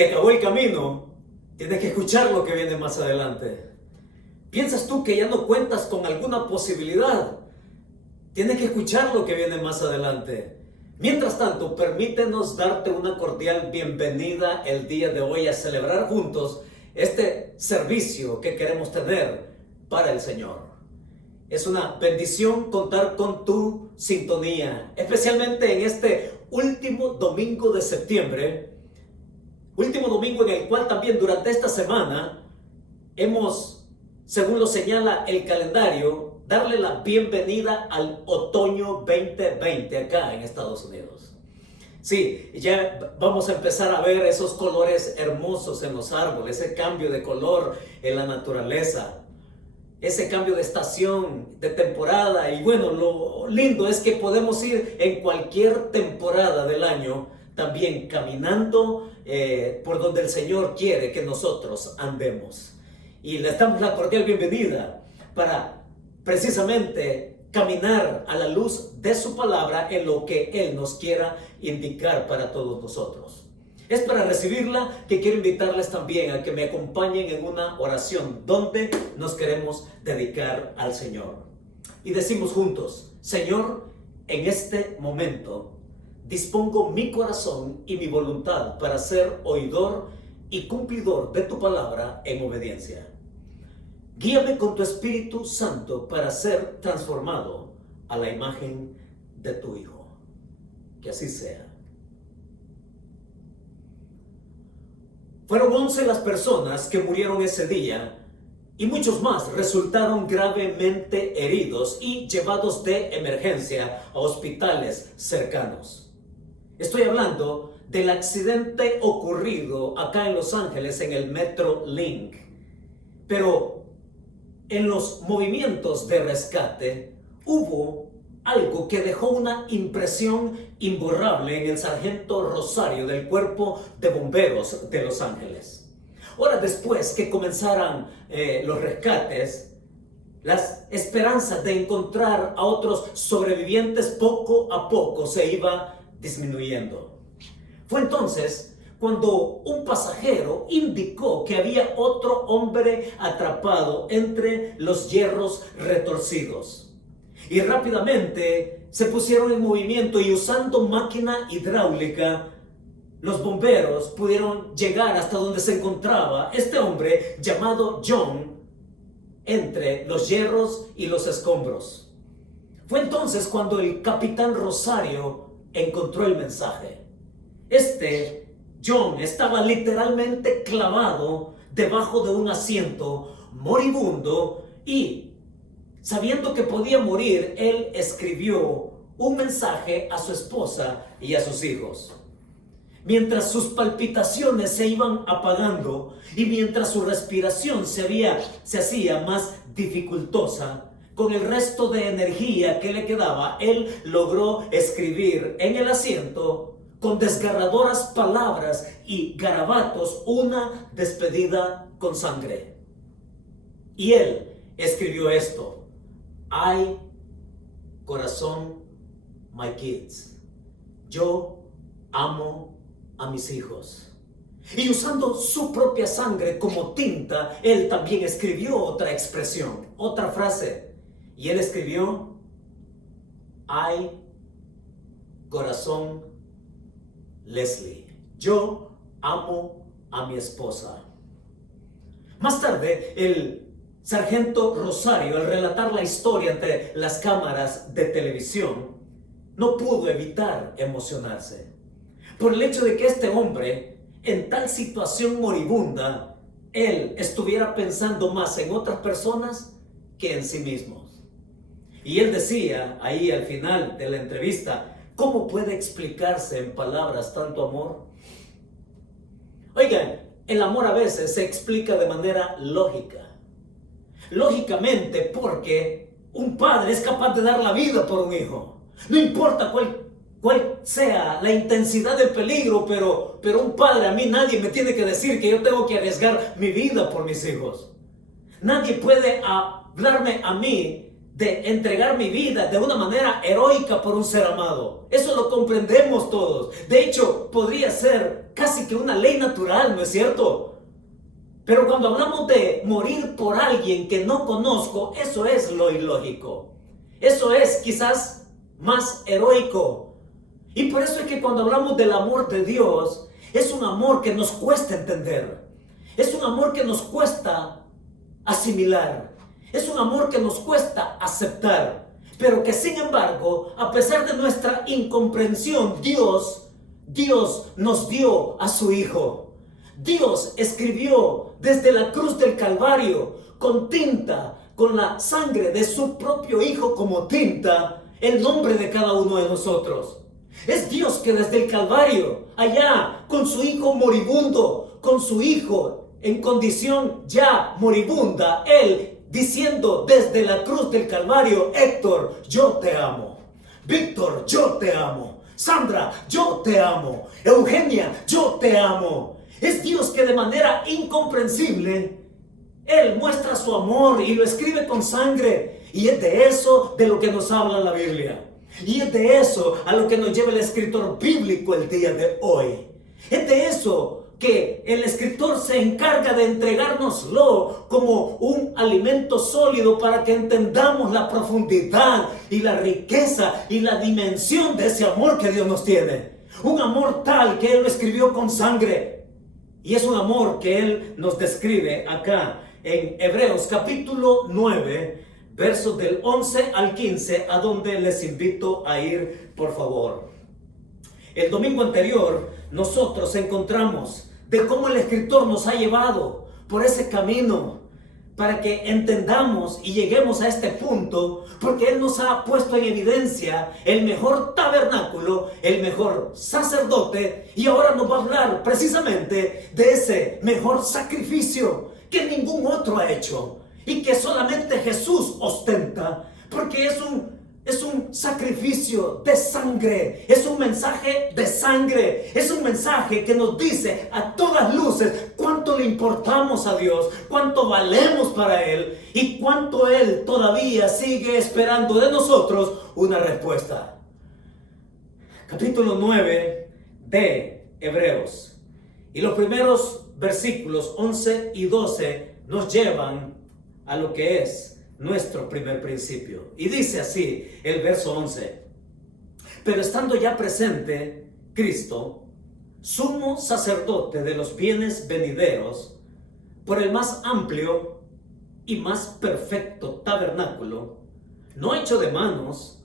te acabó el camino, tienes que escuchar lo que viene más adelante. ¿Piensas tú que ya no cuentas con alguna posibilidad? Tienes que escuchar lo que viene más adelante. Mientras tanto, permítenos darte una cordial bienvenida el día de hoy a celebrar juntos este servicio que queremos tener para el Señor. Es una bendición contar con tu sintonía, especialmente en este último domingo de septiembre, último domingo en el cual también durante esta semana hemos, según lo señala el calendario, darle la bienvenida al otoño 2020 acá en Estados Unidos. Sí, ya vamos a empezar a ver esos colores hermosos en los árboles, ese cambio de color en la naturaleza, ese cambio de estación, de temporada. Y bueno, lo lindo es que podemos ir en cualquier temporada del año también caminando por donde el Señor quiere que nosotros andemos. Y le damos la cordial bienvenida para precisamente caminar a la luz de su palabra en lo que Él nos quiera indicar para todos nosotros. Es para recibirla que quiero invitarles también a que me acompañen en una oración donde nos queremos dedicar al Señor. Y decimos juntos: Señor, en este momento dispongo mi corazón y mi voluntad para ser oidor y cumplidor de tu palabra en obediencia. Guíame con tu Espíritu Santo para ser transformado a la imagen de tu Hijo. Que así sea. Fueron 11 las personas que murieron ese día y muchos más resultaron gravemente heridos y llevados de emergencia a hospitales cercanos. Estoy hablando del accidente ocurrido acá en Los Ángeles en el Metro Link. Pero en los movimientos de rescate hubo algo que dejó una impresión imborrable en el sargento Rosario del Cuerpo de Bomberos de Los Ángeles. Horas después que comenzaran los rescates, las esperanzas de encontrar a otros sobrevivientes poco a poco se iba disminuyendo. Fue entonces cuando un pasajero indicó que había otro hombre atrapado entre los hierros retorcidos. Y rápidamente se pusieron en movimiento y usando máquina hidráulica, los bomberos pudieron llegar hasta donde se encontraba este hombre llamado John entre los hierros y los escombros. Fue entonces cuando el capitán Rosario encontró el mensaje. John estaba literalmente clavado debajo de un asiento, moribundo, y sabiendo que podía morir, él escribió un mensaje a su esposa y a sus hijos. Mientras sus palpitaciones se iban apagando y mientras su respiración se hacía más dificultosa, con el resto de energía que le quedaba, él logró escribir en el asiento, con desgarradoras palabras y garabatos, una despedida con sangre. Y él escribió esto: Ay, corazón, my kids. Yo amo a mis hijos. Y usando su propia sangre como tinta, él también escribió otra expresión, otra frase. Y él escribió: Ay, corazón, Leslie. Yo amo a mi esposa. Más tarde, el sargento Rosario, al relatar la historia ante las cámaras de televisión, no pudo evitar emocionarse por el hecho de que este hombre, en tal situación moribunda, él estuviera pensando más en otras personas que en sí mismo. Y él decía ahí al final de la entrevista: ¿cómo puede explicarse en palabras tanto amor? Oigan, el amor a veces se explica de manera lógica. Lógicamente, porque un padre es capaz de dar la vida por un hijo. No importa cuál sea la intensidad del peligro, pero un padre, a mí nadie me tiene que decir que yo tengo que arriesgar mi vida por mis hijos. Nadie puede hablarme a mí de entregar mi vida de una manera heroica por un ser amado. Eso lo comprendemos todos. De hecho, podría ser casi que una ley natural, ¿no es cierto? Pero cuando hablamos de morir por alguien que no conozco, eso es lo ilógico. Eso es quizás más heroico. Y por eso es que cuando hablamos del amor de Dios, es un amor que nos cuesta entender. Es un amor que nos cuesta asimilar. Es un amor que nos cuesta aceptar. Pero que sin embargo, a pesar de nuestra incomprensión, Dios nos dio a su Hijo. Dios escribió desde la cruz del Calvario con tinta, con la sangre de su propio Hijo como tinta, el nombre de cada uno de nosotros. Es Dios que desde el Calvario, allá con su Hijo moribundo, con su Hijo en condición ya moribunda, Él diciendo desde la cruz del Calvario: Héctor, yo te amo. Víctor, yo te amo. Sandra, yo te amo. Eugenia, yo te amo. Es Dios que de manera incomprensible, Él muestra su amor y lo escribe con sangre. Y es de eso de lo que nos habla la Biblia. Y es de eso a lo que nos lleva el escritor bíblico el día de hoy. Es de eso que el escritor se encarga de entregárnoslo como un alimento sólido para que entendamos la profundidad y la riqueza y la dimensión de ese amor que Dios nos tiene. Un amor tal que Él lo escribió con sangre. Y es un amor que Él nos describe acá en Hebreos capítulo 9, versos del 11 al 15, a donde les invito a ir, por favor. El domingo anterior nosotros encontramos de cómo el escritor nos ha llevado por ese camino para que entendamos y lleguemos a este punto, porque Él nos ha puesto en evidencia el mejor tabernáculo, el mejor sacerdote, y ahora nos va a hablar precisamente de ese mejor sacrificio que ningún otro ha hecho y que solamente Jesús ostenta, porque es un sacrificio de sangre, es un mensaje de sangre, es un mensaje que nos dice a todas luces cuánto le importamos a Dios, cuánto valemos para Él y cuánto Él todavía sigue esperando de nosotros una respuesta. Capítulo 9 de Hebreos, y los primeros versículos 11 y 12 nos llevan a lo que es nuestro primer principio. Y dice así el verso 11: pero estando ya presente Cristo, sumo sacerdote de los bienes venideros, por el más amplio y más perfecto tabernáculo, no hecho de manos,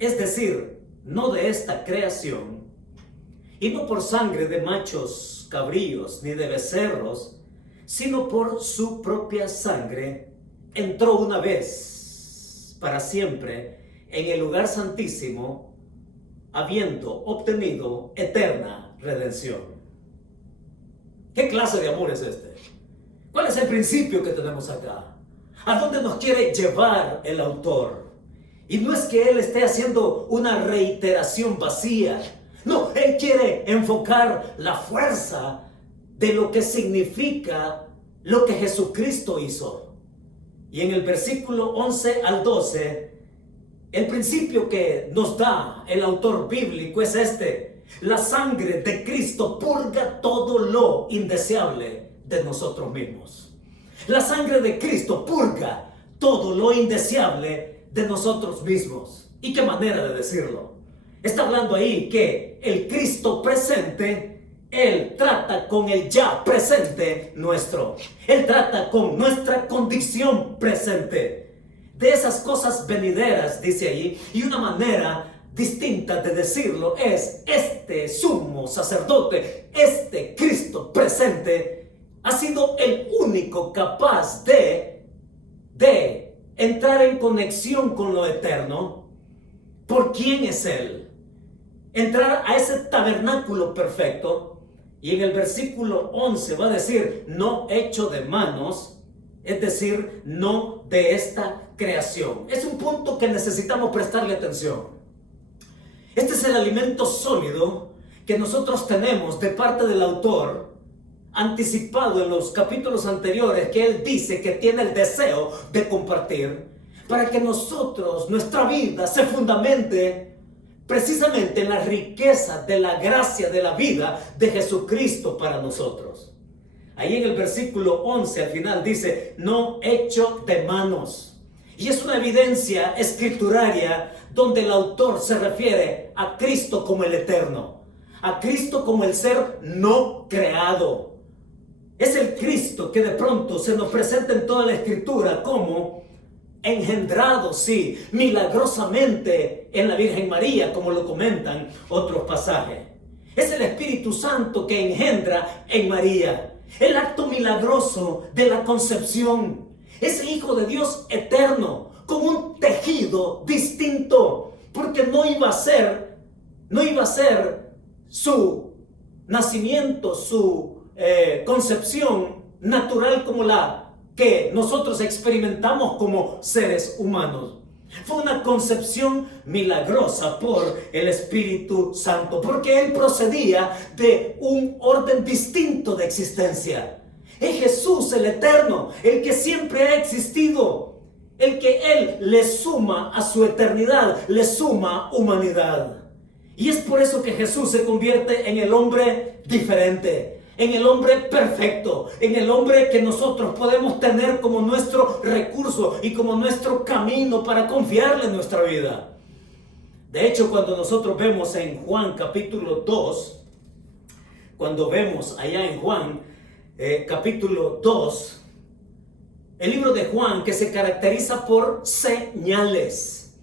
es decir, no de esta creación, y no por sangre de machos cabríos ni de becerros, sino por su propia sangre, entró una vez para siempre en el lugar santísimo, habiendo obtenido eterna redención. ¿Qué clase de amor es este? ¿Cuál es el principio que tenemos acá? ¿A dónde nos quiere llevar el autor? Y no es que él esté haciendo una reiteración vacía. No, él quiere enfocar la fuerza de lo que significa lo que Jesucristo hizo. Y en el versículo 11 al 12, el principio que nos da el autor bíblico es este: la sangre de Cristo purga todo lo indeseable de nosotros mismos. La sangre de Cristo purga todo lo indeseable de nosotros mismos. ¿Y qué manera de decirlo? Está hablando ahí que el Cristo presente, Él trata con el ya presente nuestro. Él trata con nuestra condición presente. De esas cosas venideras, dice ahí, y una manera distinta de decirlo es: este sumo sacerdote, este Cristo presente, ha sido el único capaz de entrar en conexión con lo eterno. ¿Por quién es Él? Entrar a ese tabernáculo perfecto. Y en el versículo 11 va a decir: no hecho de manos, es decir, no de esta creación. Es un punto que necesitamos prestarle atención. Este es el alimento sólido que nosotros tenemos de parte del autor, anticipado en los capítulos anteriores, que él dice que tiene el deseo de compartir. para que nosotros, nuestra vida se fundamente precisamente en la riqueza de la gracia de la vida de Jesucristo para nosotros. Ahí en el versículo 11 al final dice, no hecho de manos. Y es una evidencia escrituraria donde el autor se refiere a Cristo como el eterno, a Cristo como el ser no creado. Es el Cristo que de pronto se nos presenta en toda la escritura como engendrado, sí, milagrosamente en la Virgen María, como lo comentan otros pasajes. Es el Espíritu Santo que engendra en María. El acto milagroso de la concepción. Ese Hijo de Dios eterno, con un tejido distinto, porque no iba a ser su nacimiento, su concepción natural como la que nosotros experimentamos como seres humanos. Fue una concepción milagrosa por el Espíritu Santo, porque Él procedía de un orden distinto de existencia. Es Jesús el eterno, el que siempre ha existido, el que Él le suma a su eternidad, le suma humanidad. Y es por eso que Jesús se convierte en el hombre diferente, en el hombre perfecto, en el hombre que nosotros podemos tener como nuestro recurso y como nuestro camino para confiarle en nuestra vida. De hecho, cuando nosotros vemos en Juan capítulo 2, cuando vemos allá en Juan capítulo 2, el libro de Juan que se caracteriza por señales.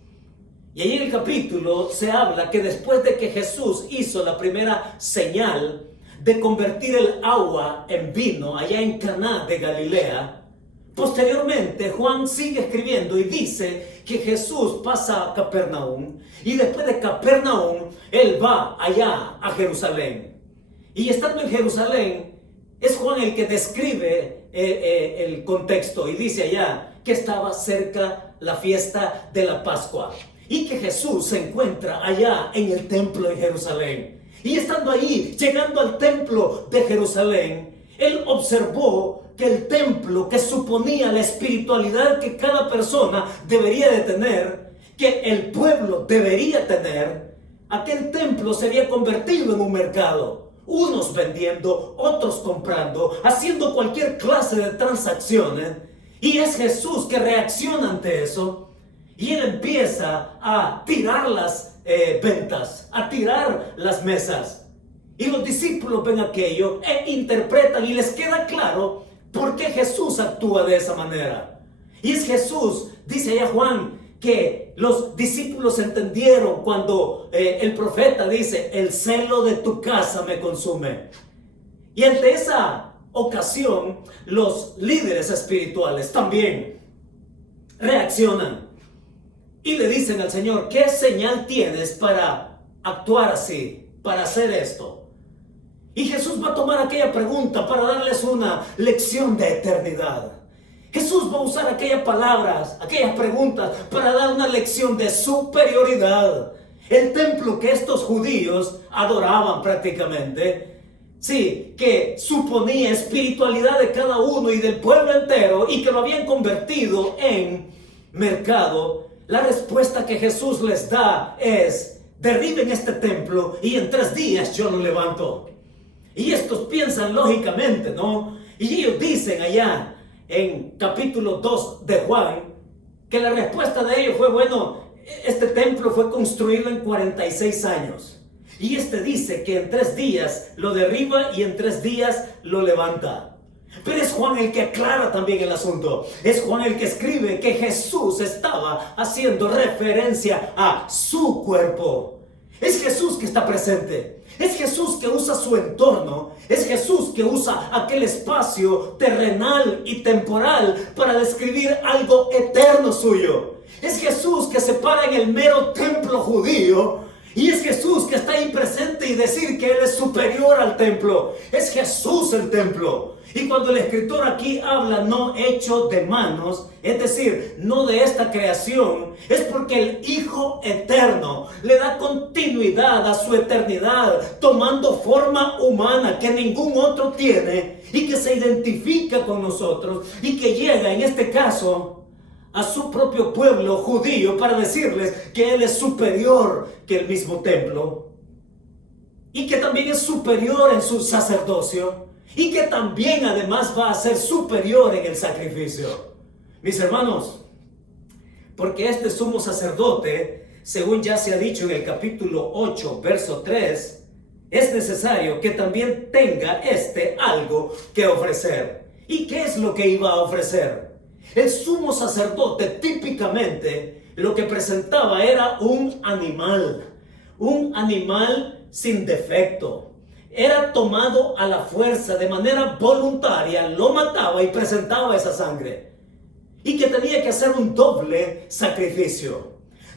Y ahí en el capítulo se habla que después de que Jesús hizo la primera señal de convertir el agua en vino allá en Caná de Galilea, posteriormente Juan sigue escribiendo y dice que Jesús pasa a Capernaum y después de Capernaum Él va allá a Jerusalén. Y estando en Jerusalén es Juan el que describe el contexto y dice allá que estaba cerca la fiesta de la Pascua y que Jesús se encuentra allá en el templo de Jerusalén. Y estando ahí, llegando al templo de Jerusalén, Él observó que el templo, que suponía la espiritualidad que cada persona debería de tener, que el pueblo debería tener, aquel templo se había convertido en un mercado. Unos vendiendo, otros comprando, haciendo cualquier clase de transacciones. Y es Jesús que reacciona ante eso. Y Él empieza a tirar las ventas, a tirar las mesas. Y los discípulos ven aquello e interpretan y les queda claro por qué Jesús actúa de esa manera. Y es Jesús, dice allá Juan, que los discípulos entendieron cuando el profeta dice, el celo de tu casa me consume. Y ante esa ocasión, los líderes espirituales también reaccionan. Y le dicen al Señor, ¿qué señal tienes para actuar así, para hacer esto? Y Jesús va a tomar aquella pregunta para darles una lección de eternidad. Jesús va a usar aquellas palabras, aquellas preguntas para dar una lección de superioridad. El templo que estos judíos adoraban prácticamente, sí, que suponía espiritualidad de cada uno y del pueblo entero y que lo habían convertido en mercado. La respuesta que Jesús les da es, derriben este templo y en 3 días yo lo levanto. Y estos piensan lógicamente, ¿no? Y ellos dicen allá en capítulo 2 de Juan, que la respuesta de ellos fue, bueno, este templo fue construido en 46 años. Y este dice que en 3 días lo derriba y en 3 días lo levanta. Pero es Juan el que aclara también el asunto. Es Juan el que escribe que Jesús estaba haciendo referencia a su cuerpo. Es Jesús que está presente. Es Jesús que usa su entorno. Es Jesús que usa aquel espacio terrenal y temporal para describir algo eterno suyo. Es Jesús que se para en el mero templo judío. Y es Jesús que está ahí presente y decir que Él es superior al templo. Es Jesús el templo. Y cuando el escritor aquí habla no hecho de manos, es decir, no de esta creación, es porque el Hijo eterno le da continuidad a su eternidad, tomando forma humana que ningún otro tiene y que se identifica con nosotros y que llega en este caso a su propio pueblo judío para decirles que Él es superior que el mismo templo y que también es superior en su sacerdocio y que también además va a ser superior en el sacrificio. Mis hermanos, porque este sumo sacerdote, según ya se ha dicho en el capítulo 8, verso 3, es necesario que también tenga algo que ofrecer. ¿Y qué es lo que iba a ofrecer? El sumo sacerdote típicamente lo que presentaba era un animal sin defecto. Era tomado a la fuerza, de manera voluntaria, lo mataba y presentaba esa sangre. Y que tenía que hacer un doble sacrificio.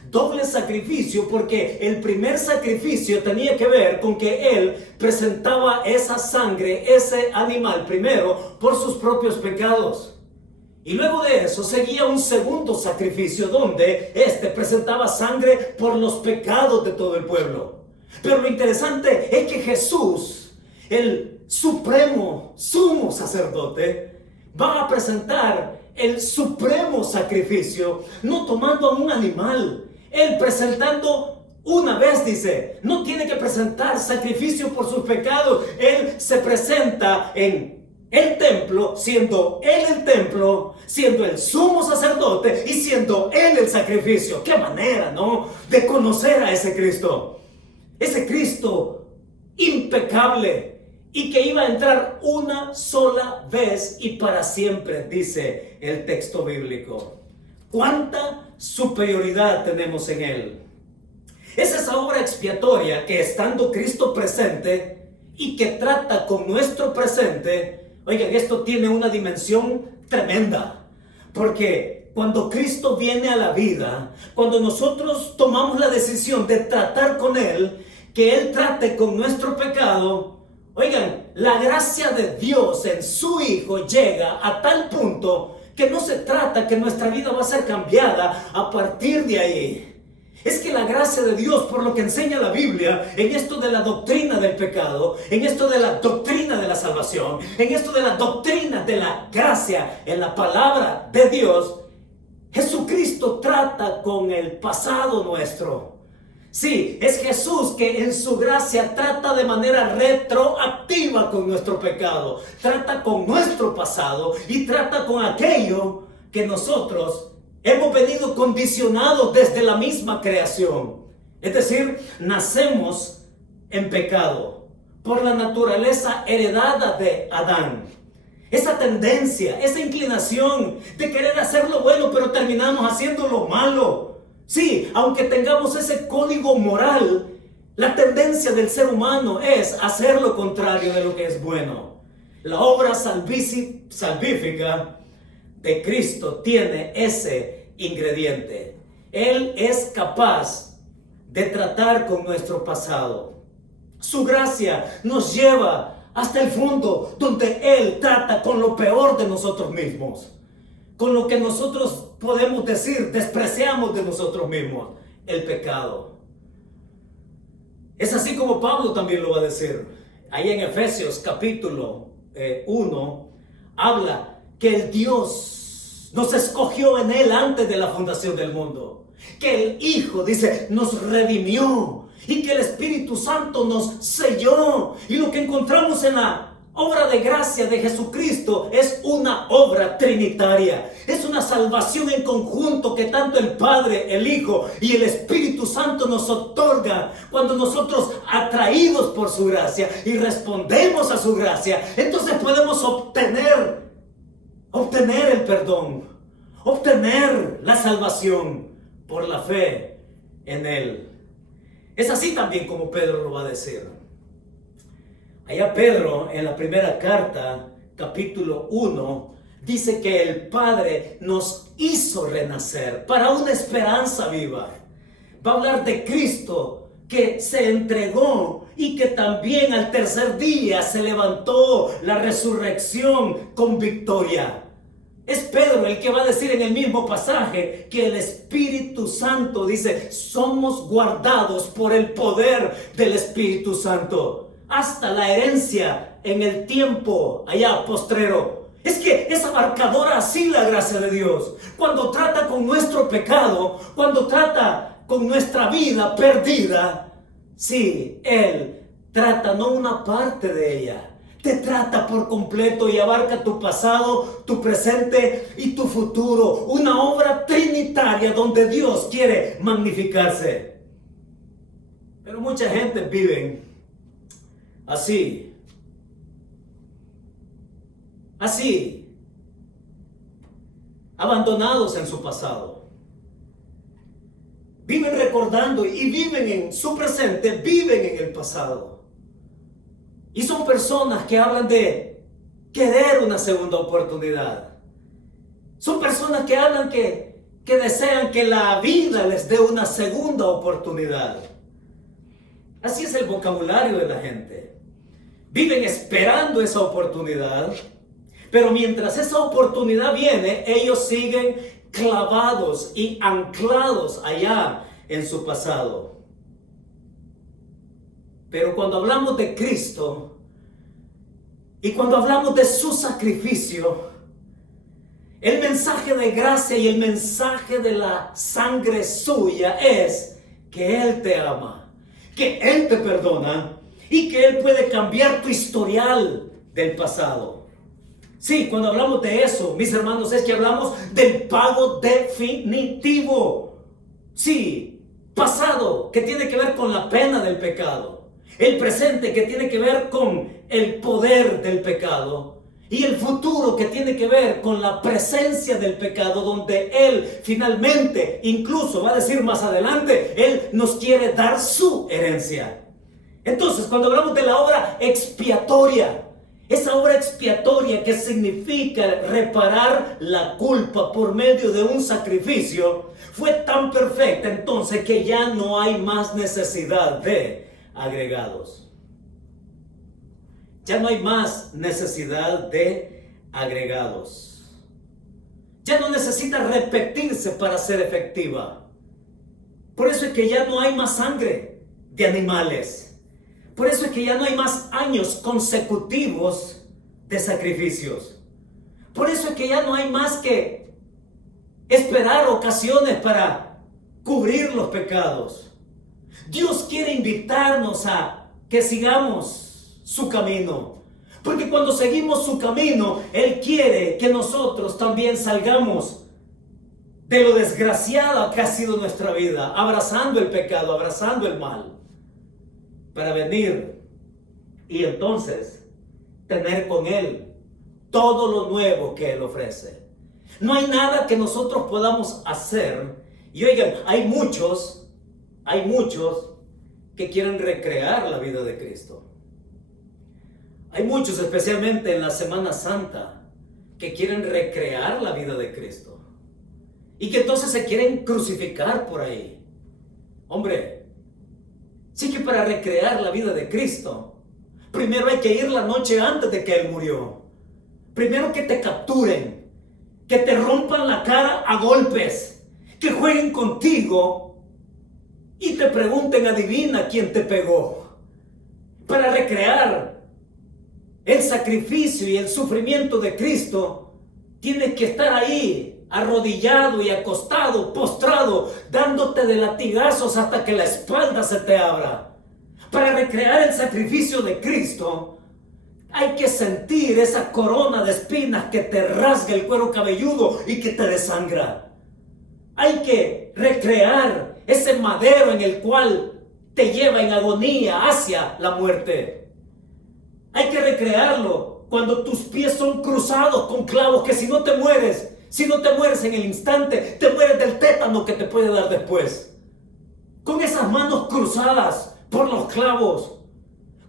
Doble sacrificio porque el primer sacrificio tenía que ver con que él presentaba esa sangre, ese animal primero por sus propios pecados. Y luego de eso seguía un segundo sacrificio donde presentaba sangre por los pecados de todo el pueblo. Pero lo interesante es que Jesús, el supremo sumo sacerdote, va a presentar el supremo sacrificio, no tomando a un animal. Él presentando una vez, dice, no tiene que presentar sacrificio por sus pecados. Él se presenta en el templo, siendo Él el templo, siendo el sumo sacerdote y siendo Él el sacrificio. Qué manera, ¿no?, de conocer a ese Cristo impecable, y que iba a entrar una sola vez y para siempre, dice el texto bíblico. ¿Cuánta superioridad tenemos en Él? Es esa obra expiatoria que, estando Cristo presente y que trata con nuestro presente, oigan, esto tiene una dimensión tremenda, porque cuando Cristo viene a la vida, cuando nosotros tomamos la decisión de tratar con Él, que Él trate con nuestro pecado, oigan, la gracia de Dios en su Hijo llega a tal punto que no se trata que nuestra vida va a ser cambiada a partir de ahí. Es que la gracia de Dios, por lo que enseña la Biblia, en esto de la doctrina del pecado, en esto de la doctrina de la salvación, en esto de la doctrina de la gracia, en la palabra de Dios, Jesucristo trata con el pasado nuestro. Sí, es Jesús que en su gracia trata de manera retroactiva con nuestro pecado, trata con nuestro pasado y trata con aquello que nosotros hemos venido condicionados desde la misma creación. Es decir, nacemos en pecado por la naturaleza heredada de Adán. Esa tendencia, esa inclinación de querer hacer lo bueno, pero terminamos haciendo lo malo. Sí, aunque tengamos ese código moral, la tendencia del ser humano es hacer lo contrario de lo que es bueno. La obra salvífica de Cristo tiene ese ingrediente. Él es capaz de tratar con nuestro pasado. Su gracia nos lleva hasta el fondo, donde Él trata con lo peor de nosotros mismos, con lo que nosotros podemos decir, despreciamos de nosotros mismos, el pecado. Es así como Pablo también lo va a decir. Ahí en Efesios capítulo 1, habla que el Dios nos escogió en Él antes de la fundación del mundo. Que el Hijo, dice, nos redimió. Y que el Espíritu Santo nos selló. Y lo que encontramos en la obra de gracia de Jesucristo es una obra trinitaria. Es una salvación en conjunto que tanto el Padre, el Hijo y el Espíritu Santo nos otorga. Cuando nosotros, atraídos por su gracia y respondemos a su gracia, entonces podemos obtener el perdón, obtener la salvación por la fe en Él. Es así también como Pedro lo va a decir. Allá Pedro, en la primera carta, capítulo 1, dice que el Padre nos hizo renacer para una esperanza viva. Va a hablar de Cristo que se entregó y que también al tercer día se levantó, la resurrección con victoria. Es Pedro el que va a decir en el mismo pasaje que el Espíritu Santo, dice, somos guardados por el poder del Espíritu Santo hasta la herencia en el tiempo allá postrero. Es que es abarcadora así la gracia de Dios. Cuando trata con nuestro pecado, cuando trata con nuestra vida perdida, sí, Él trata no una parte de ella, te trata por completo y abarca tu pasado, tu presente y tu futuro. Una obra trinitaria donde Dios quiere magnificarse. Pero mucha gente vive así, abandonados en su pasado. Viven recordando y viven en su presente, viven en el pasado. Y son personas que hablan de querer una segunda oportunidad. Son personas que hablan que desean que la vida les dé una segunda oportunidad. Así es el vocabulario de la gente. Viven esperando esa oportunidad, pero mientras esa oportunidad viene, ellos siguen clavados y anclados allá en su pasado. Pero cuando hablamos de Cristo y cuando hablamos de su sacrificio, el mensaje de gracia y el mensaje de la sangre suya es que Él te ama, que Él te perdona y que Él puede cambiar tu historial del pasado. Sí, cuando hablamos de eso, mis hermanos, es que hablamos del pago definitivo. Sí, pasado, que tiene que ver con la pena del pecado. El presente, que tiene que ver con el poder del pecado. Y el futuro, que tiene que ver con la presencia del pecado, donde Él finalmente, incluso va a decir más adelante, Él nos quiere dar su herencia. Entonces, cuando hablamos de la obra expiatoria, esa obra expiatoria que significa reparar la culpa por medio de un sacrificio, fue tan perfecta entonces que ya no hay más necesidad de agregados. Ya no hay más necesidad de agregados. Ya no necesita repetirse para ser efectiva. Por eso es que ya no hay más sangre de animales. Por eso es que ya no hay más años consecutivos de sacrificios. Por eso es que ya no hay más que esperar ocasiones para cubrir los pecados. Dios quiere invitarnos a que sigamos su camino. Porque cuando seguimos su camino, Él quiere que nosotros también salgamos de lo desgraciada que ha sido nuestra vida, abrazando el pecado, abrazando el mal, para venir y entonces tener con Él todo lo nuevo que Él ofrece. No hay nada que nosotros podamos hacer. Y oigan, hay muchos que quieren recrear la vida de Cristo. Hay muchos, especialmente en la Semana Santa, que quieren recrear la vida de Cristo. Y que entonces se quieren crucificar por ahí. Hombre, sí que para recrear la vida de Cristo, primero hay que ir la noche antes de que Él murió. Primero que te capturen, que te rompan la cara a golpes, que jueguen contigo y te pregunten, adivina quién te pegó. Para recrear el sacrificio y el sufrimiento de Cristo, tienes que estar ahí, arrodillado y acostado, postrado, dándote de latigazos hasta que la espalda se te abra. Para recrear el sacrificio de Cristo, hay que sentir esa corona de espinas que te rasga el cuero cabelludo y que te desangra. Hay que recrear ese madero en el cual te lleva en agonía hacia la muerte. Hay que recrearlo cuando tus pies son cruzados con clavos, que si no te mueres en el instante, te mueres del tétano que te puede dar después. Con esas manos cruzadas por los clavos,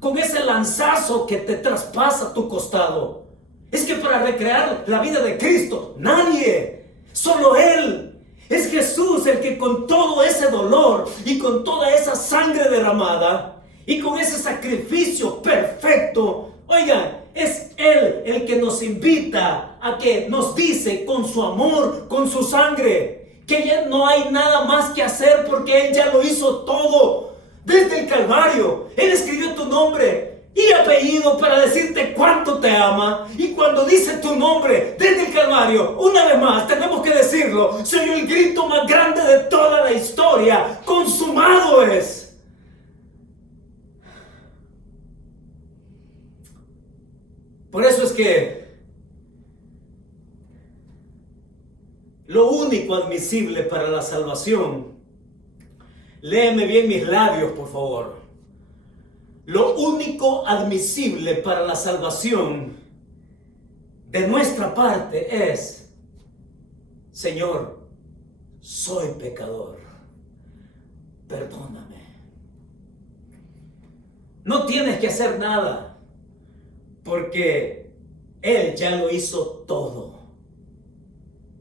con ese lanzazo que te traspasa tu costado. Es que para recrear la vida de Cristo, nadie, solo Él. Es Jesús el que con todo ese dolor y con toda esa sangre derramada y con ese sacrificio perfecto, oigan, es Él el que nos invita a que nos dice con su amor, con su sangre, que ya no hay nada más que hacer porque Él ya lo hizo todo. Desde el Calvario, Él escribió tu nombre y apellido para decirte cuánto te ama. Y cuando dice tu nombre desde el Calvario, una vez más tenemos que decirlo, se oyó el grito más grande de toda la historia: consumado es. Por eso es que lo único admisible para la salvación, léeme bien mis labios, por favor. Lo único admisible para la salvación de nuestra parte es: Señor, soy pecador, perdóname. No tienes que hacer nada, porque Él ya lo hizo todo.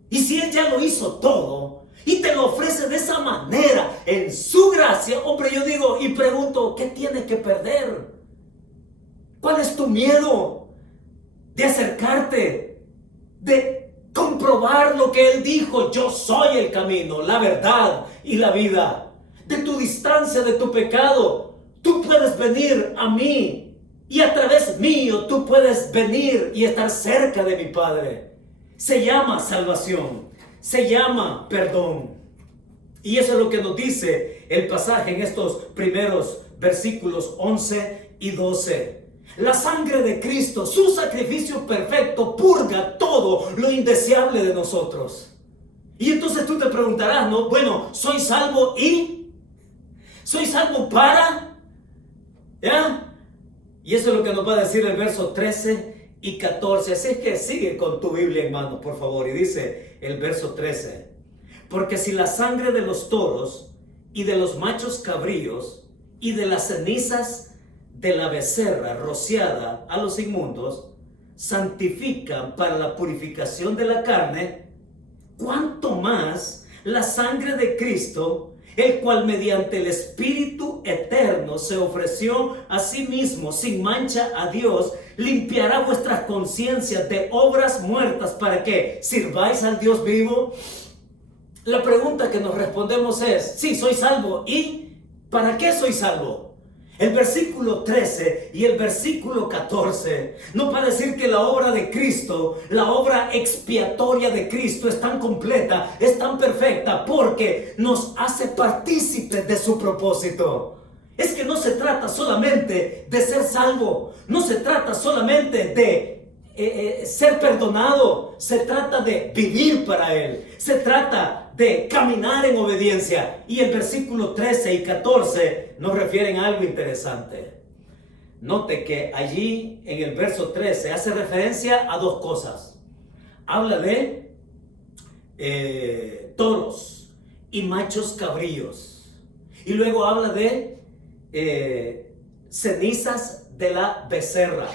Y si Él ya lo hizo todo y te lo ofrece de esa manera, en su gracia, hombre, yo digo y pregunto, ¿qué tienes que perder? ¿Cuál es tu miedo de acercarte, de comprobar lo que Él dijo? Yo soy el camino, la verdad y la vida. De tu distancia, de tu pecado, tú puedes venir a mí, y a través mío tú puedes venir y estar cerca de mi Padre. Se llama salvación, se llama perdón. Y eso es lo que nos dice el pasaje en estos primeros versículos 11 y 12. La sangre de Cristo, su sacrificio perfecto, purga todo lo indeseable de nosotros. Y entonces tú te preguntarás, ¿no? Bueno, soy salvo y soy salvo para, ¿ya? Y eso es lo que nos va a decir el verso 13 y 14. Así es que sigue con tu Biblia en mano, por favor. Y dice el verso 13: porque si la sangre de los toros y de los machos cabríos y de las cenizas de la becerra rociada a los inmundos santifican para la purificación de la carne, cuánto más la sangre de Cristo, el cual mediante el Espíritu eterno se ofreció a sí mismo sin mancha a Dios, limpiará vuestras conciencias de obras muertas para que sirváis al Dios vivo. La pregunta que nos respondemos es: sí, soy salvo. ¿Y para qué soy salvo? El versículo 13 y el versículo 14 nos va a decir que la obra de Cristo, la obra expiatoria de Cristo es tan completa, es tan perfecta, porque nos hace partícipes de su propósito. Es que no se trata solamente de ser salvo, no se trata solamente de ser perdonado, se trata de vivir para Él, se trata de caminar en obediencia. Y el versículo 13 y 14 nos refieren a algo interesante. Note que allí en el verso 13 hace referencia a dos cosas. Habla de toros y machos cabríos, y luego habla de cenizas de la becerra.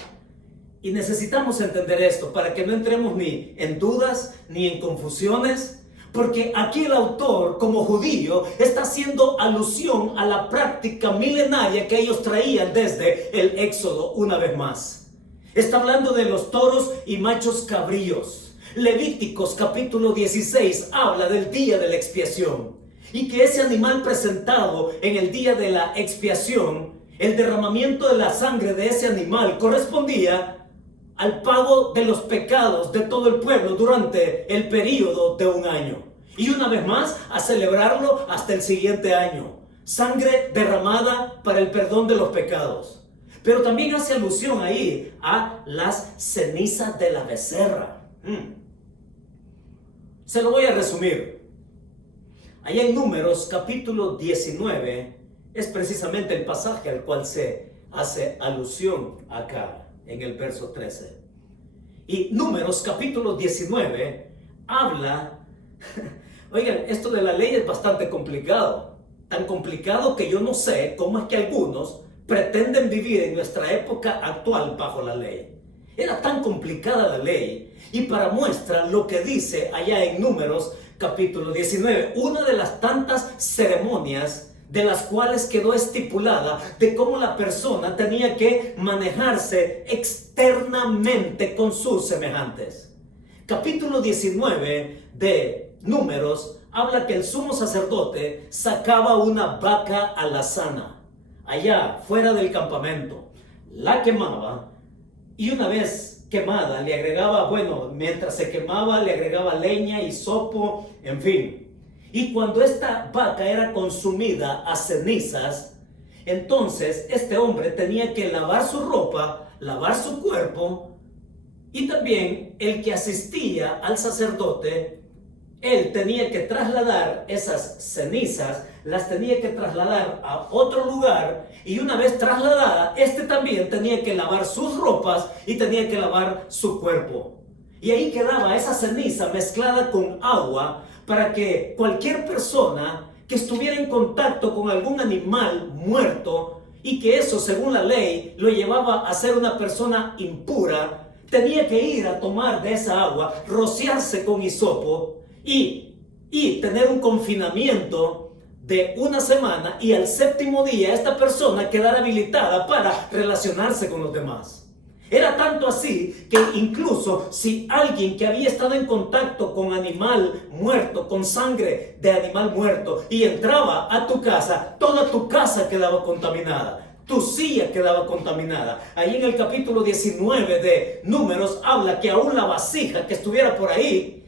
Y necesitamos entender esto para que no entremos ni en dudas ni en confusiones, porque aquí el autor, como judío, está haciendo alusión a la práctica milenaria que ellos traían desde el Éxodo. Una vez más, está hablando de los toros y machos cabríos. Levíticos capítulo 16 habla del día de la expiación, y que ese animal presentado en el día de la expiación, el derramamiento de la sangre de ese animal correspondía al pago de los pecados de todo el pueblo durante el periodo de un año. Y una vez más, a celebrarlo hasta el siguiente año. Sangre derramada para el perdón de los pecados. Pero también hace alusión ahí a las cenizas de la becerra. Se lo voy a resumir. Allá en Números capítulo 19 es precisamente el pasaje al cual se hace alusión acá en el verso 13. Y Números capítulo 19 habla, oigan, esto de la ley es bastante complicado, tan complicado que yo no sé cómo es que algunos pretenden vivir en nuestra época actual bajo la ley. Era tan complicada la ley, y para muestra lo que dice allá en Números capítulo 19, una de las tantas ceremonias de las cuales quedó estipulada de cómo la persona tenía que manejarse externamente con sus semejantes. Capítulo 19 de Números habla que el sumo sacerdote sacaba una vaca alazana allá fuera del campamento. la quemaba y una vez quemada le agregaba, bueno, mientras se quemaba le agregaba leña, hisopo, en fin. Y cuando esta vaca era consumida a cenizas, entonces este hombre tenía que lavar su ropa, lavar su cuerpo, y también el que asistía al sacerdote, él tenía que trasladar esas cenizas, las tenía que trasladar a otro lugar, y una vez trasladada, este también tenía que lavar sus ropas y tenía que lavar su cuerpo. Y ahí quedaba esa ceniza mezclada con agua para que cualquier persona que estuviera en contacto con algún animal muerto y que eso, según la ley, lo llevaba a ser una persona impura, tenía que ir a tomar de esa agua, rociarse con hisopo y tener un confinamiento de una semana, y al séptimo día esta persona quedara habilitada para relacionarse con los demás. Era tanto así que incluso si alguien que había estado en contacto con animal muerto, con sangre de animal muerto, y entraba a tu casa, toda tu casa quedaba contaminada. Tu silla quedaba contaminada. Ahí en el capítulo 19 de Números habla que aún la vasija que estuviera por ahí,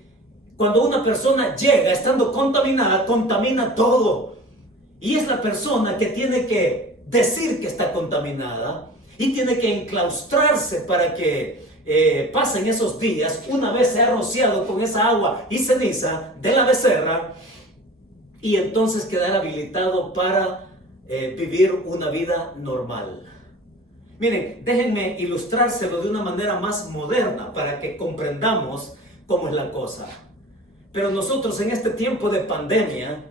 cuando una persona llega estando contaminada, contamina todo. Y es la persona que tiene que decir que está contaminada y tiene que enclaustrarse para que pasen esos días, una vez se ha rociado con esa agua y ceniza de la becerra, y entonces quedar habilitado para vivir una vida normal. Miren, déjenme ilustrárselo de una manera más moderna para que comprendamos cómo es la cosa. Pero nosotros en este tiempo de pandemia,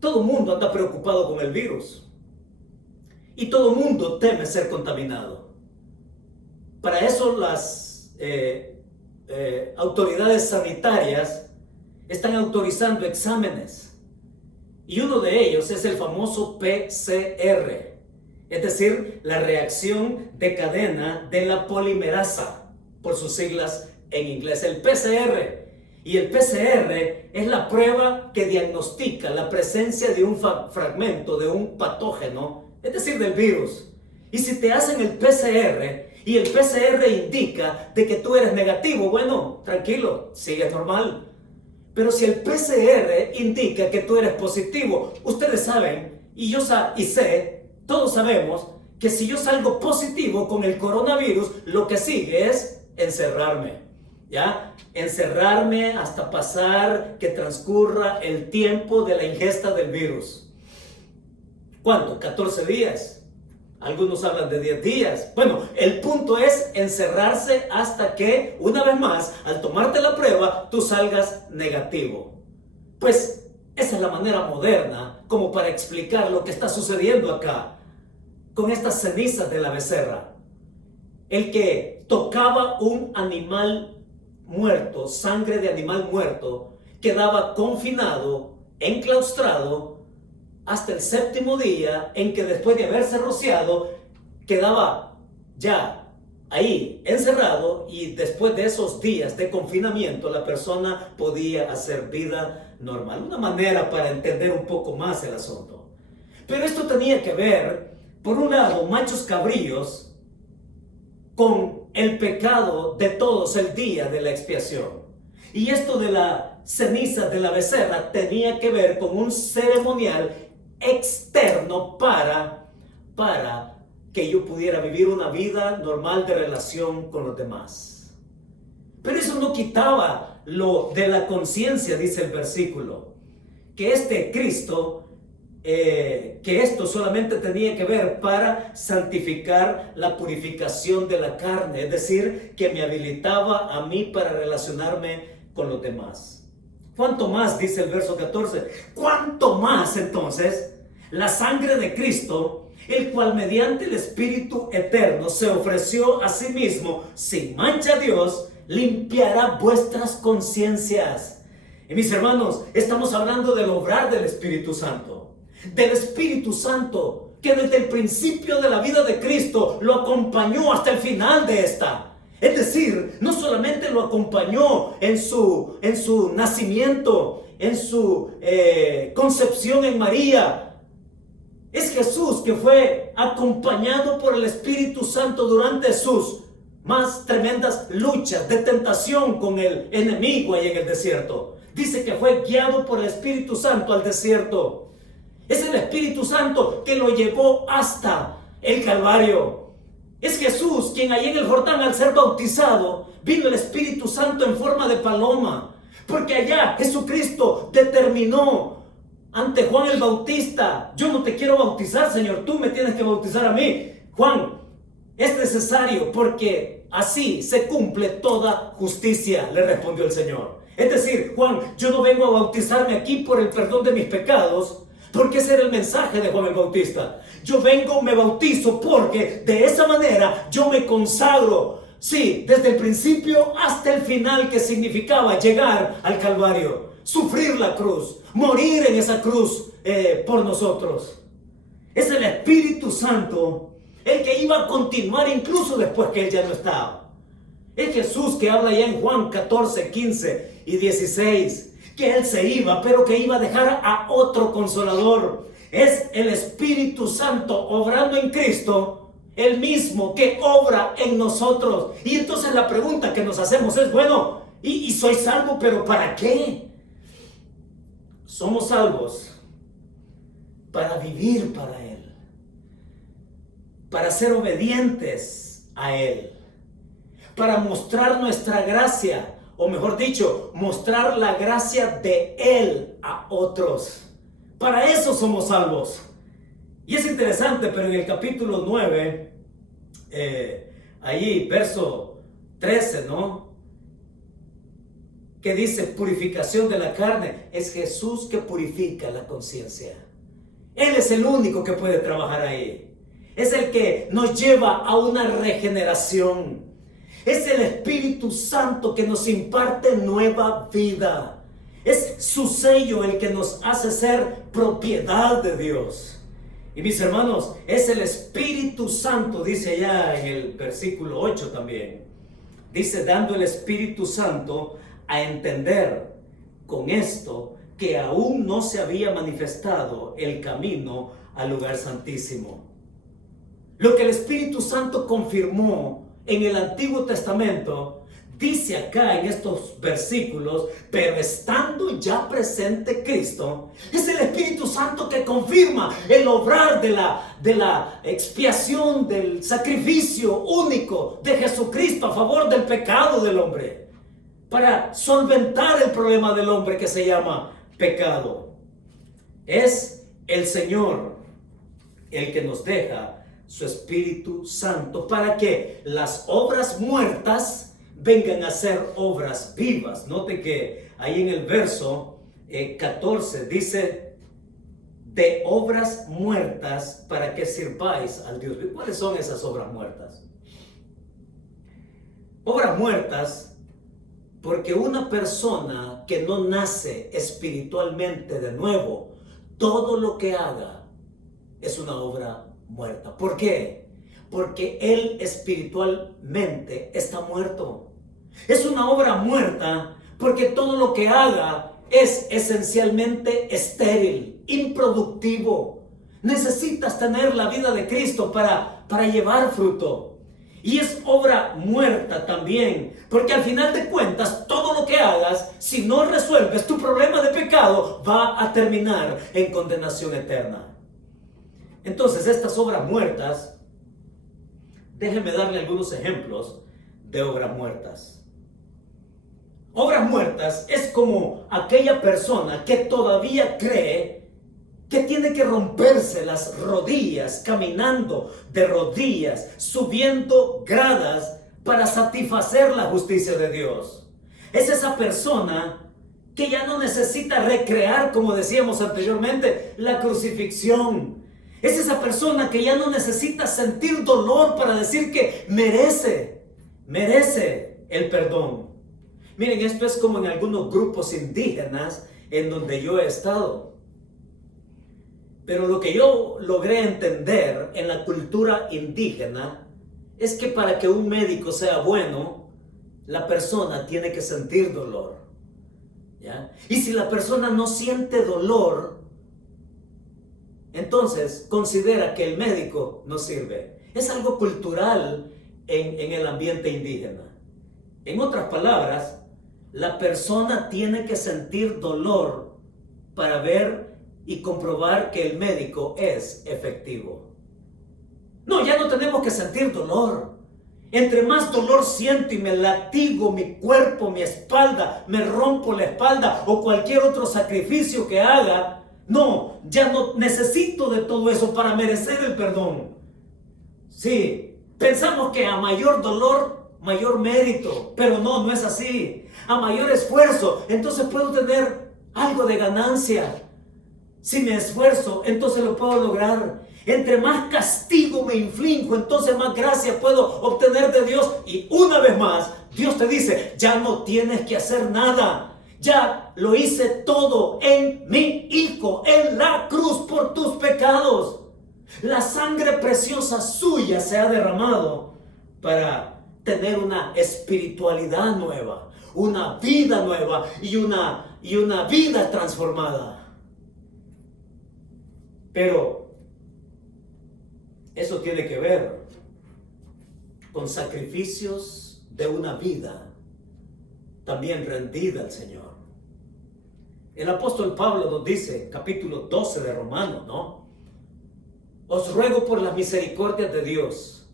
todo el mundo anda preocupado con el virus. Y todo el mundo teme ser contaminado. Para eso las autoridades sanitarias están autorizando exámenes. Y uno de ellos es el famoso PCR, es decir, la reacción de cadena de la polimerasa, por sus siglas en inglés, el PCR. Y el PCR es la prueba que diagnostica la presencia de un fragmento, de un patógeno, es decir, del virus. Y si te hacen el PCR y el PCR indica de que tú eres negativo, bueno, tranquilo, sigue normal. Pero si el PCR indica que tú eres positivo, ustedes saben, y yo sé, todos sabemos, que si yo salgo positivo con el coronavirus, lo que sigue es encerrarme, ¿ya? Encerrarme hasta pasar, que transcurra el tiempo de la ingesta del virus. ¿Cuánto? 14 días. Algunos hablan de 10 días. Bueno, el punto es encerrarse hasta que, una vez más, al tomarte la prueba, tú salgas negativo. Pues esa es la manera moderna como para explicar lo que está sucediendo acá con estas cenizas de la becerra. El que tocaba un animal muerto, sangre de animal muerto, quedaba confinado, enclaustrado, hasta el séptimo día, en que después de haberse rociado, quedaba ya ahí encerrado, y después de esos días de confinamiento, la persona podía hacer vida normal. Una manera para entender un poco más el asunto. Pero esto tenía que ver, por un lado, machos cabríos, con el pecado de todos el día de la expiación. Y esto de la ceniza de la becerra tenía que ver con un ceremonial externo para que yo pudiera vivir una vida normal de relación con los demás. Pero eso no quitaba lo de la conciencia, dice el versículo, que este Cristo, que esto solamente tenía que ver para santificar la purificación de la carne, es decir, que me habilitaba a mí para relacionarme con los demás. ¿Cuánto más? Dice el verso 14. ¿Cuánto más entonces la sangre de Cristo, el cual mediante el Espíritu eterno se ofreció a sí mismo sin mancha a Dios, limpiará vuestras conciencias? Y mis hermanos, estamos hablando del obrar del Espíritu Santo. Del Espíritu Santo que desde el principio de la vida de Cristo lo acompañó hasta el final de esta. Es decir, no solamente lo acompañó en su nacimiento, en su concepción en María, Es Jesús que fue acompañado por el Espíritu Santo durante sus más tremendas luchas de tentación con el enemigo ahí en el desierto. Dice que fue guiado por el Espíritu Santo al desierto. Es el Espíritu Santo que lo llevó hasta el Calvario. Es Jesús quien ahí en el Jordán, al ser bautizado, vino el Espíritu Santo en forma de paloma. Porque allá Jesucristo determinó ante Juan el Bautista: yo no te quiero bautizar, Señor, tú me tienes que bautizar a mí. Juan, es necesario porque así se cumple toda justicia, le respondió el Señor. Es decir, Juan, yo no vengo a bautizarme aquí por el perdón de mis pecados, porque ese era el mensaje de Juan el Bautista. Yo vengo, me bautizo porque de esa manera yo me consagro, sí, desde el principio hasta el final, que significaba llegar al Calvario, sufrir la cruz, morir en esa cruz por nosotros. Es el Espíritu Santo el que iba a continuar incluso después que Él ya no estaba. Es Jesús que habla ya en Juan 14, 15 y 16, que Él se iba, pero que iba a dejar a otro Consolador. Es el Espíritu Santo obrando en Cristo, el mismo que obra en nosotros. Y entonces la pregunta que nos hacemos es: bueno, y soy salvo, pero ¿para qué? Somos salvos para vivir para Él, para ser obedientes a Él, para mostrar nuestra gracia, o mejor dicho, mostrar la gracia de Él a otros. Para eso somos salvos. Y es interesante, pero en el capítulo 9, allí, verso 13, ¿no? Que dice purificación de la carne. Es Jesús que purifica la conciencia. Él es el único que puede trabajar ahí. Es el que nos lleva a una regeneración. Es el Espíritu Santo que nos imparte nueva vida. Es su sello el que nos hace ser propiedad de Dios. Y mis hermanos, es el Espíritu Santo, dice allá en el versículo 8 también. Dice: dando el Espíritu Santo a entender con esto que aún no se había manifestado el camino al lugar santísimo. Lo que el Espíritu Santo confirmó en el Antiguo Testamento, dice acá en estos versículos: pero estando ya presente Cristo. Es el Espíritu Santo que confirma el obrar de la expiación, del sacrificio único de Jesucristo a favor del pecado del hombre, para solventar el problema del hombre que se llama pecado. Es el Señor el que nos deja su Espíritu Santo para que las obras muertas vengan a ser obras vivas. Note que ahí en el verso 14 dice: de obras muertas para que sirváis al Dios vivo. ¿Cuáles son esas obras muertas? Obras muertas porque una persona que no nace espiritualmente de nuevo, todo lo que haga es una obra muerta. ¿Por qué? Porque él espiritualmente está muerto. Es una obra muerta porque todo lo que haga es esencialmente estéril, improductivo. Necesitas tener la vida de Cristo para llevar fruto. Y es obra muerta también, porque al final de cuentas, todo lo que hagas, si no resuelves tu problema de pecado, va a terminar en condenación eterna. Entonces, estas obras muertas, déjenme darle algunos ejemplos de obras muertas. Obras muertas es como aquella persona que todavía cree que tiene que romperse las rodillas, caminando de rodillas, subiendo gradas para satisfacer la justicia de Dios. Es esa persona que ya no necesita recrear, como decíamos anteriormente, la crucifixión. Es esa persona que ya no necesita sentir dolor para decir que merece el perdón. Miren, esto es como en algunos grupos indígenas en donde yo he estado. Pero lo que yo logré entender en la cultura indígena es que para que un médico sea bueno, la persona tiene que sentir dolor, ¿ya? Y si la persona no siente dolor, entonces considera que el médico no sirve. Es algo cultural en el ambiente indígena. En otras palabras, la persona tiene que sentir dolor para ver y comprobar que el médico es efectivo. No, ya no tenemos que sentir dolor. Entre más dolor siento y me latigo mi cuerpo, mi espalda, me rompo la espalda o cualquier otro sacrificio que haga, no, ya no necesito de todo eso para merecer el perdón. Sí, pensamos que a mayor dolor, mayor mérito, pero no, no es así. A mayor esfuerzo, entonces puedo tener algo de ganancia. Si me esfuerzo, entonces lo puedo lograr. Entre más castigo me inflijo, entonces más gracia puedo obtener de Dios. Y una vez más, Dios te dice, ya no tienes que hacer nada. Ya lo hice todo en mi Hijo, en la cruz por tus pecados. La sangre preciosa suya se ha derramado para tener una espiritualidad nueva, una vida nueva y una vida transformada. Pero eso tiene que ver con sacrificios de una vida también rendida al Señor. El apóstol Pablo nos dice, capítulo 12 de Romanos, ¿no? Os ruego por las misericordias de Dios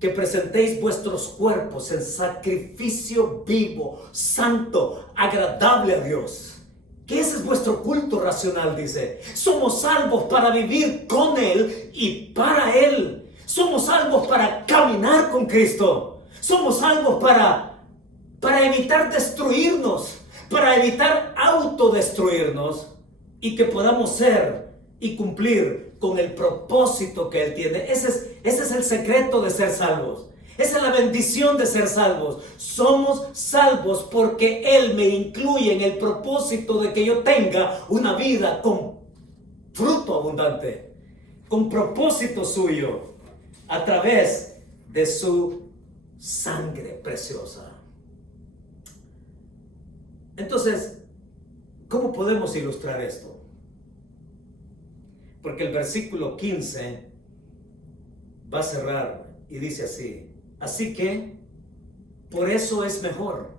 que presentéis vuestros cuerpos en sacrificio vivo, santo, agradable a Dios. Que ese es vuestro culto racional, dice. Somos salvos para vivir con Él y para Él. Somos salvos para caminar con Cristo. Somos salvos para evitar destruirnos, para evitar autodestruirnos y que podamos ser y cumplir con el propósito que Él tiene. Ese es el secreto de ser salvos. Esa es la bendición de ser salvos. Somos salvos porque Él me incluye en el propósito de que yo tenga una vida con fruto abundante, con propósito suyo, a través de su sangre preciosa. Entonces, ¿cómo podemos ilustrar esto? Porque el versículo 15 va a cerrar y dice así: así que, por eso es mejor,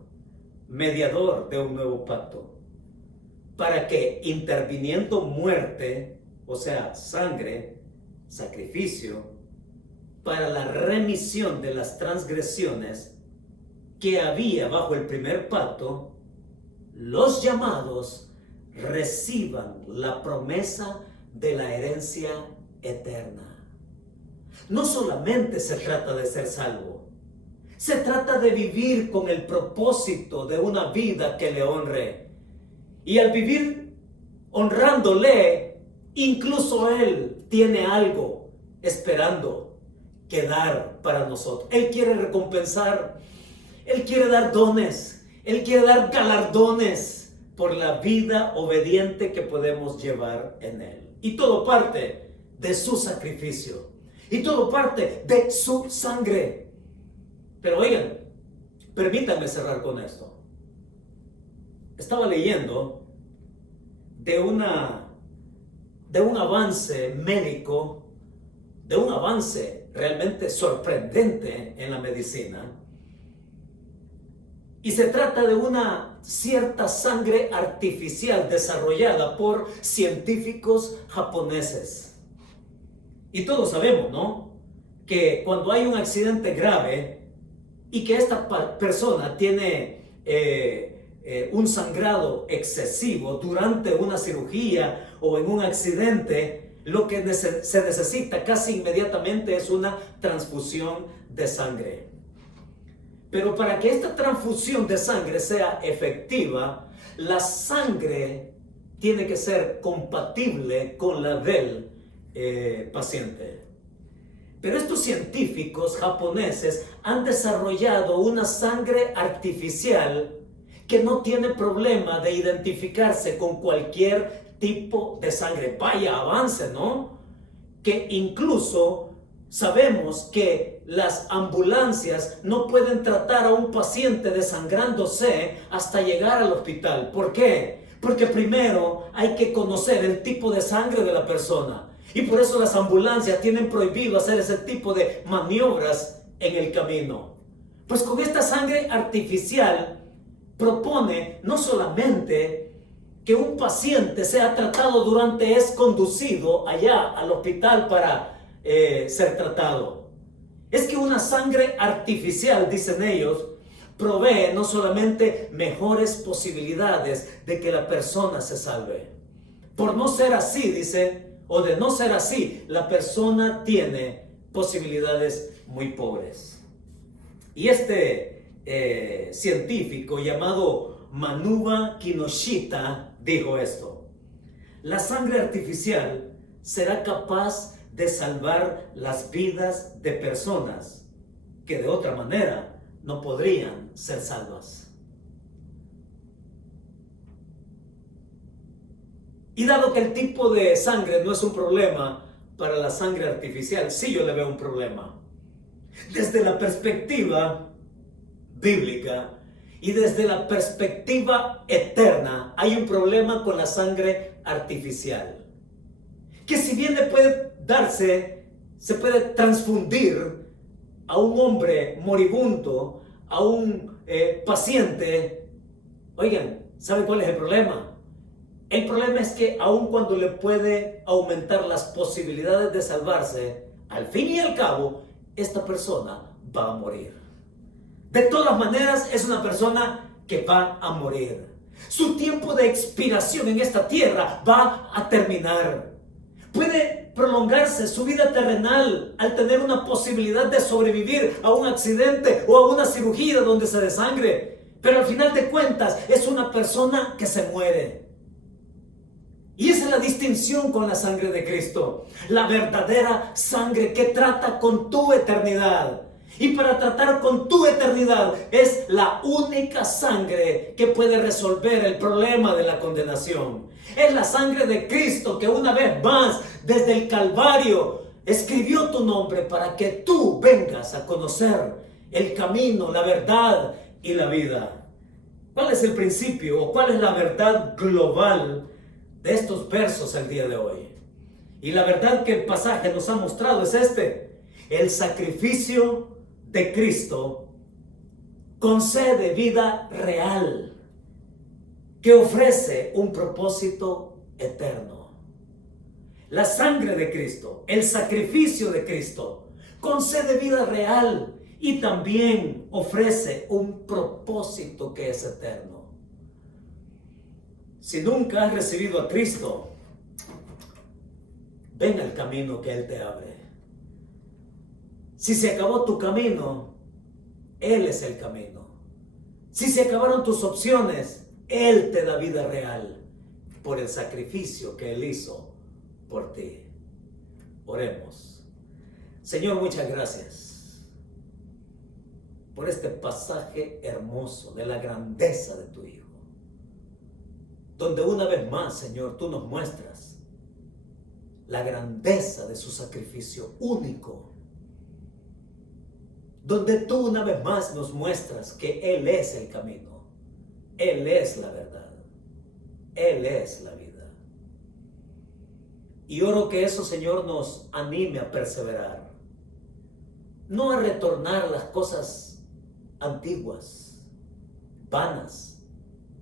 mediador de un nuevo pacto, para que interviniendo muerte, o sea, sangre, sacrificio, para la remisión de las transgresiones que había bajo el primer pacto, los llamados reciban la promesa de la herencia eterna. No solamente se trata de ser salvo, se trata de vivir con el propósito de una vida que le honre. Y al vivir honrándole, incluso Él tiene algo esperando que dar para nosotros. Él quiere recompensar, Él quiere dar dones, Él quiere dar galardones por la vida obediente que podemos llevar en Él. Y todo parte de su sacrificio. Y todo parte de su sangre. Pero oigan, permítanme cerrar con esto. Estaba leyendo de un avance médico, de un avance realmente sorprendente en la medicina. Y se trata de una cierta sangre artificial desarrollada por científicos japoneses. Y todos sabemos, ¿no?, que cuando hay un accidente grave y que esta persona tiene un sangrado excesivo durante una cirugía o en un accidente, lo que se necesita casi inmediatamente es una transfusión de sangre. Pero para que esta transfusión de sangre sea efectiva, la sangre tiene que ser compatible con la del paciente. Pero estos científicos japoneses han desarrollado una sangre artificial que no tiene problema de identificarse con cualquier tipo de sangre. Vaya avance, ¿no? Que incluso sabemos que las ambulancias no pueden tratar a un paciente desangrándose hasta llegar al hospital. ¿Por qué? Porque primero hay que conocer el tipo de sangre de la persona. Y por eso las ambulancias tienen prohibido hacer ese tipo de maniobras en el camino. Pues con esta sangre artificial propone no solamente que un paciente sea tratado durante es conducido allá al hospital para ser tratado. Es que una sangre artificial, dicen ellos, provee no solamente mejores posibilidades de que la persona se salve. Por no ser así, dice, o de no ser así, la persona tiene posibilidades muy pobres. Y este científico llamado Manuba Kinoshita dijo esto: la sangre artificial será capaz de salvar las vidas de personas que de otra manera no podrían ser salvas. Y dado que el tipo de sangre no es un problema para la sangre artificial, sí yo le veo un problema. Desde la perspectiva bíblica y desde la perspectiva eterna, hay un problema con la sangre artificial. Que si bien le puede darse, se puede transfundir a un hombre moribundo, a un paciente. Oigan, ¿saben cuál es el problema? El problema es que aun cuando le puede aumentar las posibilidades de salvarse, al fin y al cabo, esta persona va a morir. De todas maneras, es una persona que va a morir. Su tiempo de expiración en esta tierra va a terminar. Puede prolongarse su vida terrenal al tener una posibilidad de sobrevivir a un accidente o a una cirugía donde se desangre. Pero al final de cuentas, es una persona que se muere. Y esa es la distinción con la sangre de Cristo. La verdadera sangre que trata con tu eternidad. Y para tratar con tu eternidad es la única sangre que puede resolver el problema de la condenación. Es la sangre de Cristo que una vez más desde el Calvario escribió tu nombre para que tú vengas a conocer el camino, la verdad y la vida. ¿Cuál es el principio o cuál es la verdad global de estos versos el día de hoy? Y la verdad que el pasaje nos ha mostrado es este: el sacrificio de Cristo concede vida real que ofrece un propósito eterno. La sangre de Cristo, el sacrificio de Cristo, concede vida real y también ofrece un propósito que es eterno. Si nunca has recibido a Cristo, ven al camino que Él te abre. Si se acabó tu camino, Él es el camino. Si se acabaron tus opciones, Él te da vida real por el sacrificio que Él hizo por ti. Oremos. Señor, muchas gracias por este pasaje hermoso de la grandeza de tu Hijo, donde una vez más, Señor, tú nos muestras la grandeza de su sacrificio único, donde tú una vez más nos muestras que Él es el camino, Él es la verdad, Él es la vida. Y oro que eso, Señor, nos anime a perseverar, no a retornar las cosas antiguas, vanas,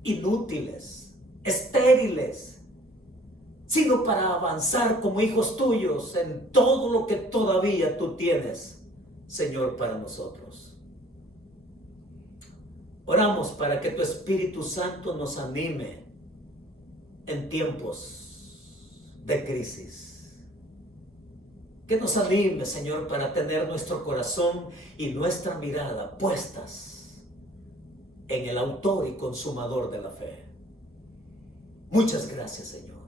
inútiles, estériles, sino para avanzar como hijos tuyos en todo lo que todavía tú tienes, Señor, para nosotros. Oramos para que tu Espíritu Santo nos anime en tiempos de crisis. Que nos anime, Señor, para tener nuestro corazón y nuestra mirada puestas en el autor y consumador de la fe. Muchas gracias, Señor.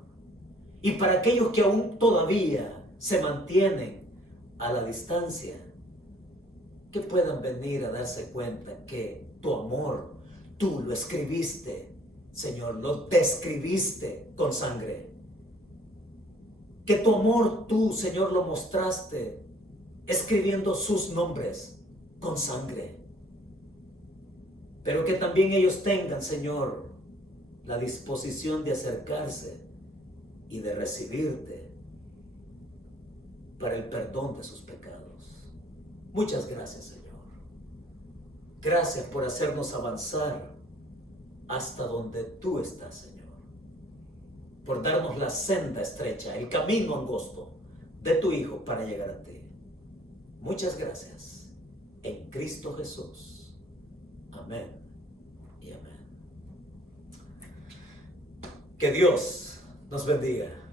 Y para aquellos que aún todavía se mantienen a la distancia, que puedan venir a darse cuenta que tu amor, tú lo escribiste, Señor, lo describiste con sangre. Que tu amor, tú, Señor, lo mostraste escribiendo sus nombres con sangre. Pero que también ellos tengan, Señor, la disposición de acercarse y de recibirte para el perdón de sus pecados. Muchas gracias, Señor. Gracias por hacernos avanzar hasta donde tú estás, Señor. Por darnos la senda estrecha, el camino angosto de tu Hijo para llegar a ti. Muchas gracias. En Cristo Jesús. Amén y amén. Que Dios nos bendiga.